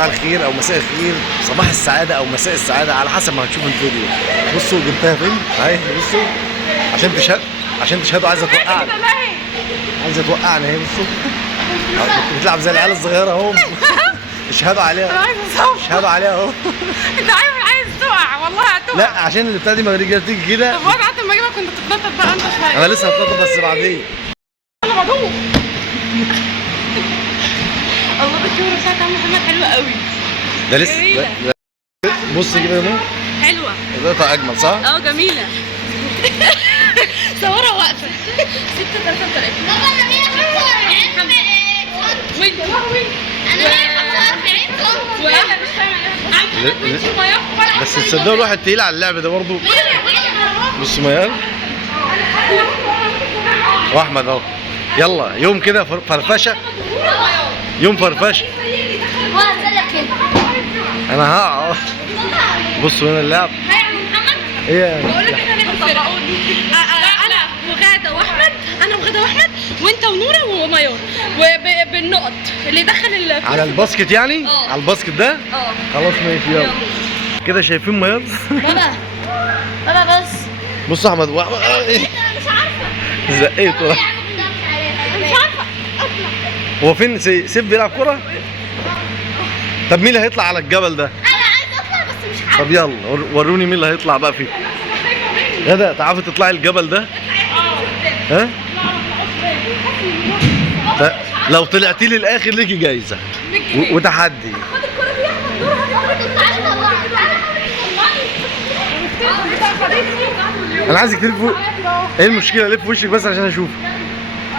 صباح الخير او مساء الخير، صباح السعاده او مساء السعاده على حسب ما هتشوفوا الفيديو. بصوا جبتها فين اهي، بصوا عشان تشهدوا. عايزه توقعنا، اهي. بصوا بتلعب زي العيال الصغيره اهو. اشهدوا عليها، انا عايزه اصور. اشهدوا عليها اهو. انت عايز تقع، والله هتقع. لا عشان اللي بتاع دي ما تيجي كده. طب وقعت لما اجيبها كنت تتنطط بقى انت شويه. انا لسه هتنطط بس بعدين. انا بدوق. الله ده الكاميرا بتاعت عم محمد حلوه قوي. ده لسه بص كده يا ماما، حلوه. ده اجمل صح؟ جميله. صورها واقفه. 633. بابا انا 145 وانت انا 145 بس تصدقوا الواحد تقيل على اللعب ده برضه. بص ميال واحمد اهو. يلا يوم كده فرفشه، يوم فرفشه. انا هقع. بصوا هنا اللعب. ايه بقول لك احنا هناخد فرقه. انا وغاده واحمد وانت ونوره وميار، وبالنقط اللي دخل على الباسكت يعني. على الباسكت ده. خلاص ماشي يلا كده. شايفين ميار؟ بابا بس بصوا احمد مش عارفه زقيته. مش عارفه اطلع. هو فين سيف بيلعب كرة؟ طب مين اللي هيطلع على الجبل ده؟ انا عايزه اطلع بس مش عارفه. طب يلا وروني مين اللي هيطلع بقى فيه. غدا تعرفي تطلعي الجبل ده؟ ها؟ لو طلعتي لي الاخر ليكي جايزة وتحدي. خد الكرة دي يا احمد، نور تعالى طلع. انا عايزك تلف. ايه المشكلة؟ لف وشك بس عشان اشوف.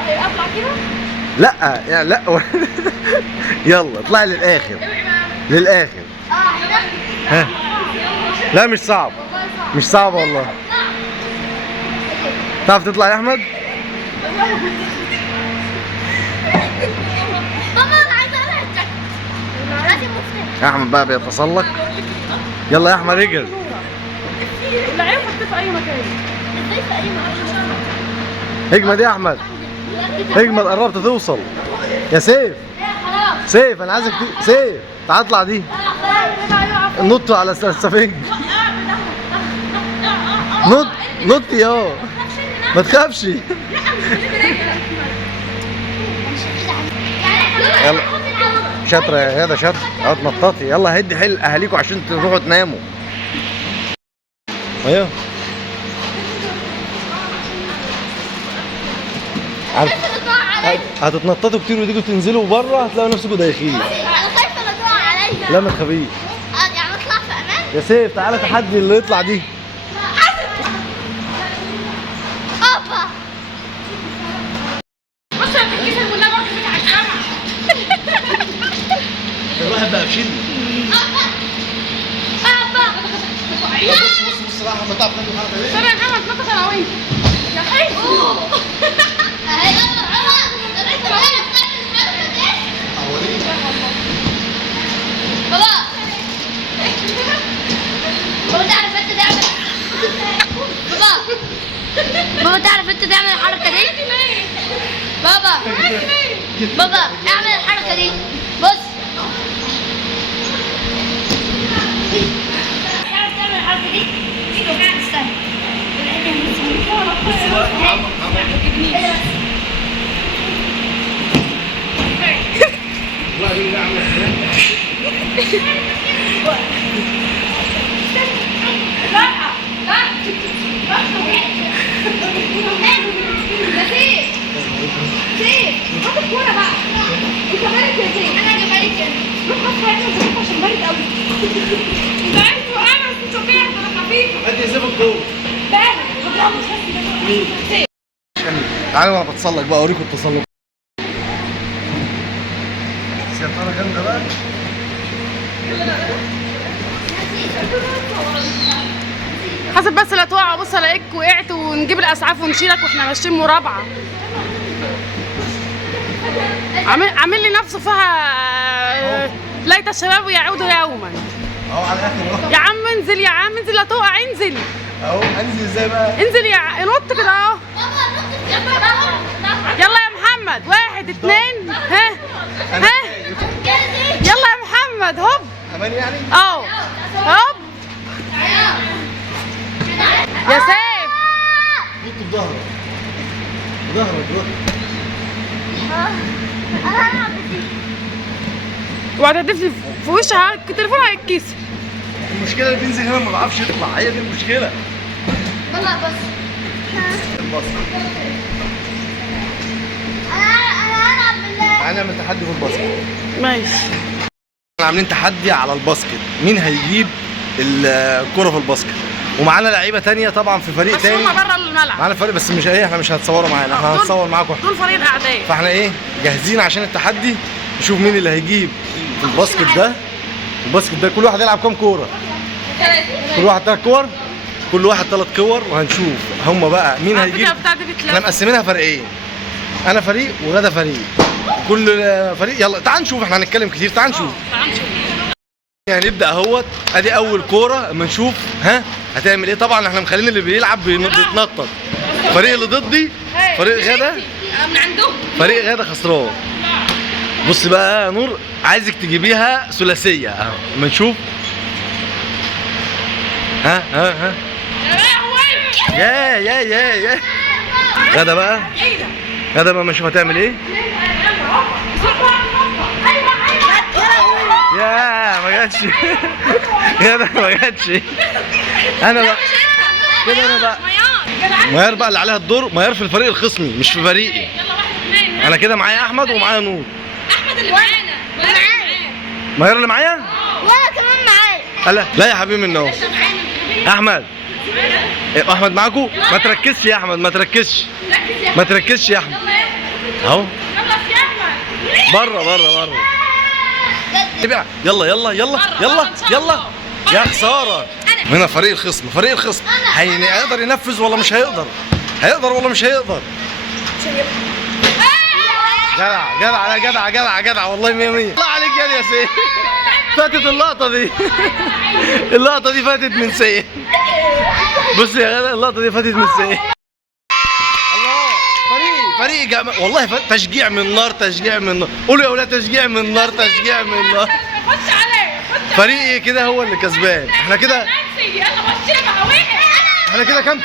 اطلع كده؟ لا يعني لا. يلا اطلعي للاخر. للاخر. ها؟ لا مش صعب، مش صعب والله. تعرف تطلع يا احمد؟ ماما انا عايزه اقلع الجاكيت. لازم مفتاح. يا احمد بقى بيتسلق. يلا يا احمد اجري. العين حطيه في اي مكان. ازاي في اي مكان؟ اجمد يا احمد، اجمد. قربت توصل يا سيف. خلاص. سيف انا عايزك سيف تعال اطلع دي. نط على السفنج. نط يا ما تخافش. يلا شاطره يا غدا، شاطره. اهو تنططي. يلا هدي حيل اهاليكوا عشان تروحوا تناموا. ايوه هتتنططوا كتير وتيجوا تنزلوا بره هتلاقوا نفسكم دايخين. انا خايفه لا تقع عليا. لا ما تخافيش يعني اطلع في امان. يا سيف. تعالى تحدي اللي يطلع دي. بابا بص انا بتكسر والله برضه بتاع الجامعه. الواحد بقى بشيل. بابا بص بقى ما تعرف تعمل الحركه دي. استنى يا محمد نطط انا وانت. يا حي. بابا تعرف انت تعمل الحركه دي؟ بابا اعمل الحركه دي. بص تعرف تعمل الحركه دي؟ استنى. هات الكوره بقى. انت مالك يا زين؟ انا اللي مالك. روح هات حاجه عشان بارد قوي. انت عايز توقعنا بس مش واقع. انا خفيفه. هات يا سيف الجول. بارد. هضربه خفيف. تعالوا انا بتسلق بقى اوريكم التسلق. سيطره جامده بقى. حسب بس لا تقع. بص الاقيك وقعت ونجيب الاسعاف ونشيلك واحنا ماشيين مرابعه. عامل لي نفسه فيها ليت الشباب يعودوا يوما. اهو على الاخر اهو. يا عم انزل، يا عم انزل لا تقع. انزل اهو. انزل ازاي بقى؟ انزل يا نط كده اهو. يلا يا محمد. 1 2 ها. يلا يا محمد. احمد هوب. امان يعني؟ اه هوب يا سيف. نط بظهرك. ظهرك انا هلعب بدي. وهتدفني في وشها التليفون هيتكسر. المشكله اللي بينزل هنا ما بعرفش يطلع، هي دي المشكله. والله بس الباسكت. انا هلعب بالله. تعالى نعمل تحدي في الباسكت. ماشي. احنا عاملين تحدي على الباسكت، مين هيجيب الكرة في الباسكت، ومعانا لعيبه تانية طبعا في فريق بس تاني. هما بره الملعب. معانا فريق بس مش احنا مش هتصوروا معانا، احنا دول- هنتصور معاكم. دول فريق الاعداء. فاحنا جاهزين عشان التحدي، نشوف مين اللي هيجيب في الباسكت ده. الباسكت ده كل واحد يلعب كام كوره؟ كل واحد 3 كور، كل واحد 3 كور، وهنشوف هم بقى مين على هيجيب. فكرة بتاعتي احنا بتلف. مقسمينها فريقين، انا فريق وغدا فريق، كل فريق. يلا تعال نشوف، احنا هنتكلم كتير، تعال نشوف. تعال نشوف. يعني نبدا اهوت، ادي اول كوره اما نشوف هتعمل ايه. طبعا احنا مخلين اللي بيلعب بيتنطط. الفريق اللي ضدي فريق غدا، من عندهم. فريق غدا خسران. بص بقى يا نور، عايزك تجيبيها ثلاثيه اهو اما نشوف. ها يا لهوي. يا غدا بقى، غدا بقى ما نشوف هتعمل ايه. يا ما جاتش. غدا ما جاتش. انا بقى كده، انا بقى ميار بقى اللي عليها الدور. ميار في الفريق الخصمي مش في فريقي. يلا واحد اثنين. انا كده معايا احمد ومعايا نور. احمد اللي معانا. ميار اللي معايا؟ وانا كمان معايا. لا يا حبيبي من اهو. احمد إيه، احمد معاكم؟ ما تركزش يا احمد، ما تركزش، ما تركزش يا احمد. اهو يلا يا احمد. بره. يلا يلا يلا يلا يلا. يا خساره. هنا فريق الخصم، فريق الخصم هيقدر ينفذ ولا مش هيقدر؟ هيقدر ولا مش هيقدر؟ جدع والله 100 100. الله عليك يا ياسين. فاتت اللقطه دي. اللقطه دي فاتت من سيء. بص يا غدا، اللقطه دي فاتت من سيء. الله، فريق والله تشجيع من نار، تشجيع من نار. قولوا يا اولاد تشجيع من نار، تشجيع من نار. خش عليه. فريقي كده هو اللي كسبان. احنا كده، يلا خش مع واحد. احنا كده كام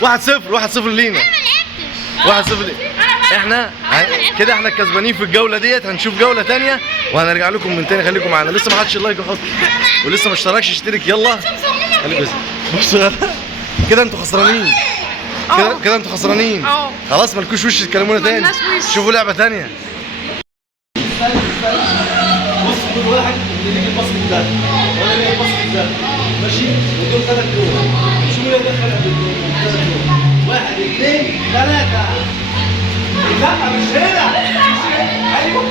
1-0 لينا. 1-0 لينا. احنا كده احنا الكسبانين في الجوله ديت. هنشوف جوله تانية وهنرجع لكم من تاني. خليكم معانا، لسه ما حدش اللايك يحط، ولسه ما اشتركش اشترك. يلا خليكم. بصوا كده انتوا خسرانين، كده انتوا خسرانين. خلاص مالكوش وش تكلمونا تاني. مالناش وش. شوفوا لعبه تانية. بص كل واحد اللي يجي الباسكت ده ولا يجي الباسكت ده ماشي، ودول 3 كور. شو اللي دخل قبل الجول؟ 3 كور. 1 2 3. لا مش هنا. ايوه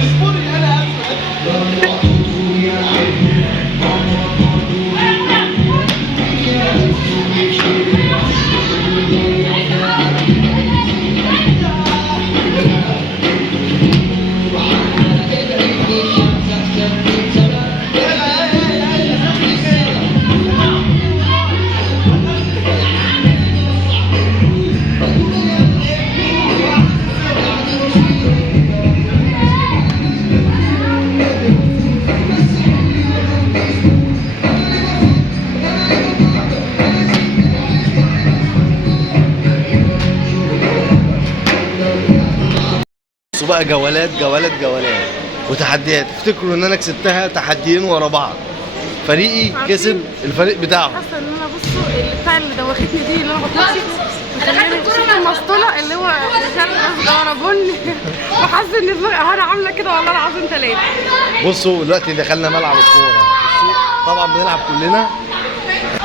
اصبري انا بقى جولات وتحديات. افتكروا ان انا كسبتها تحديين ورا بعض. فريقي كسب الفريق بتاعه. حاسه ان انا بصوا البتاع اللي دوختني دي اللي انا بطلعش المسطوله اللي هو ورا بني. وحاسه ان دماغي انا عامله كده والله العظيم 3. بصوا دلوقتي دخلنا ملعب الكوره. بصوا طبعا بنلعب كلنا.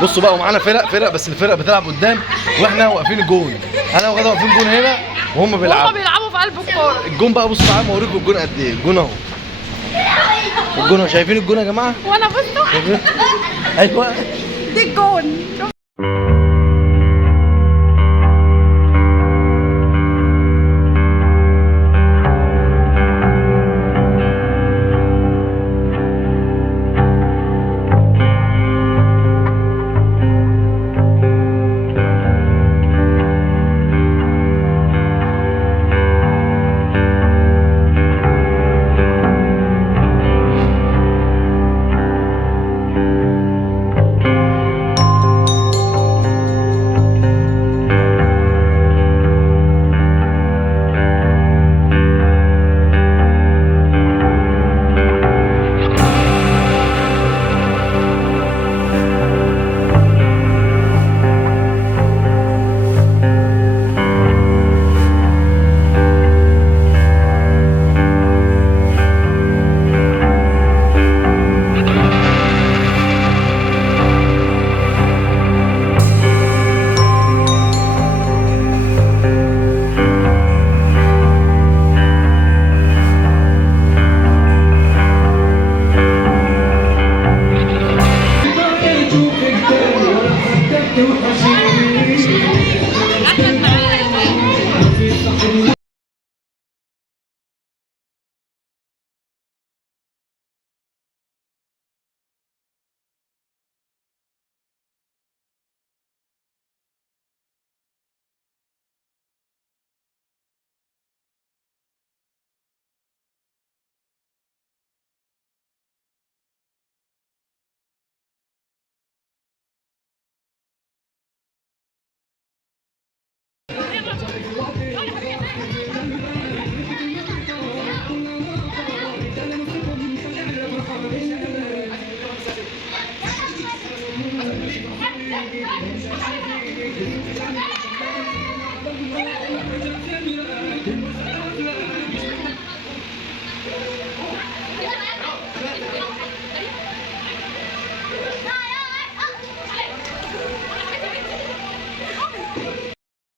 بصوا بقى ومعانا فرق بس الفرق بتلعب قدام واحنا واقفين الجون. انا وغدا واقفين جون هنا وهم بيلعبوا في قلب الكوره. الجون بقى. بصوا تعالوا اوريكم الجون قد ايه. الجون اهو، الجون اهو. شايفين الجون يا جماعه؟ وانا بصوا ايوه دي الجون.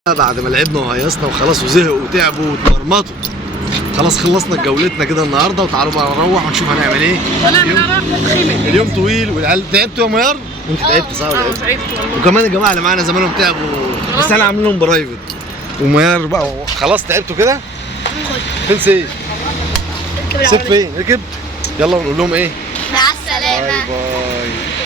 بعد ما لعبنا وهيصنا وخلاص وزهقوا وتعبوا واتمرمطوا، خلاص خلصنا جولتنا كده النهارده، وتعالوا بقى نروح ونشوف هنعمل ايه. اليوم طويل والعيال تعبتوا يا ميار؟ وانت تعبت صح ولا ايه؟ تعبت والله. وكمان الجماعه اللي معانا زمانهم تعبوا بس انا عامل لهم برايفت. وميار بقى خلاص تعبتوا كده؟ فين سيف؟ سيف فين؟ ركب؟ يلا نقول لهم ايه؟ مع السلامة. باي باي.